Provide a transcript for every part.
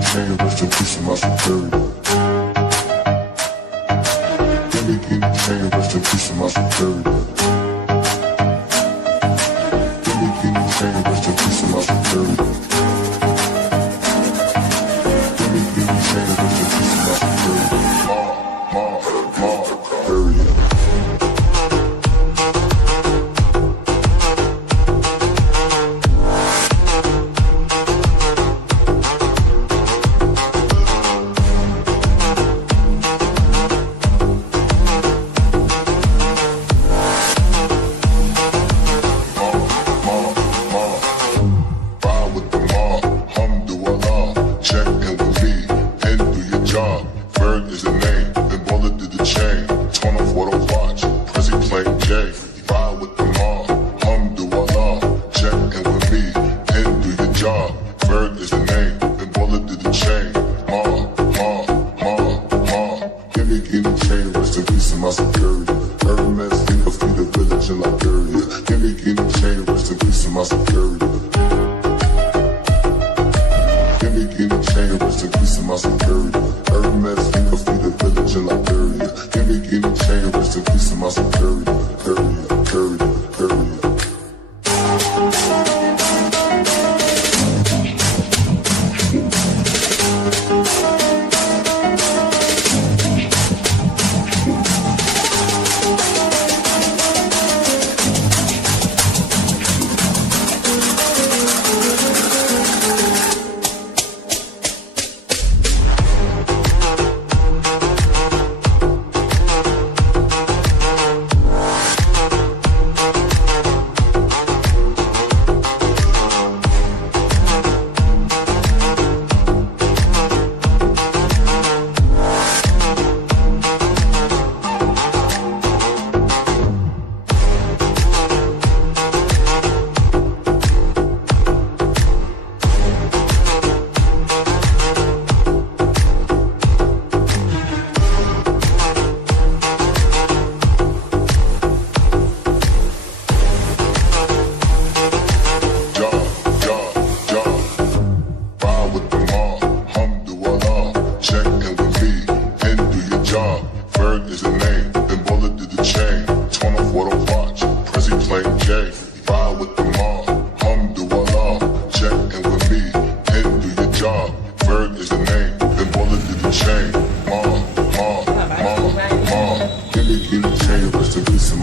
chain, rest in peace to my superior. Give me chain, rest in peace to my superior. Give me chain, rest in peace to my superior. Give me chain, rest in peace to my superior.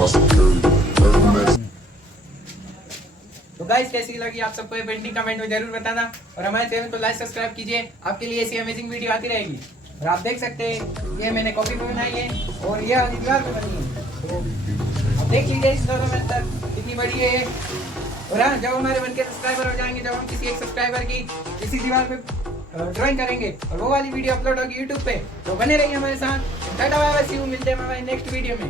Superior. तो गाइस कैसी लगी आप सबको ये painting comment में जरूर बताना और हमारे चैनल को लाइक सब्सक्राइब कीजिए। आपके लिए ऐसी अमेजिंग वीडियो आती रहेगी। और आप देख सकते हैं ये मैंने कॉपी पे बनाई है और ये दीवार पे बनी है, तो आप देख लीजिए इस दोनों में अंतर कितनी बड़ी है। और हाँ, जब हमारे बनके सब्सक्राइबर हो जाएंगे, जब हम किसी एक सब्सक्राइबर की किसी दीवार पे ड्राइंग करेंगे और वो वाली वीडियो अपलोड होगी यूट्यूब पे, तो बने रहिए हमारे साथ। Tata bye bye, see you, मिलते हैं हमारे नेक्स्ट वीडियो में।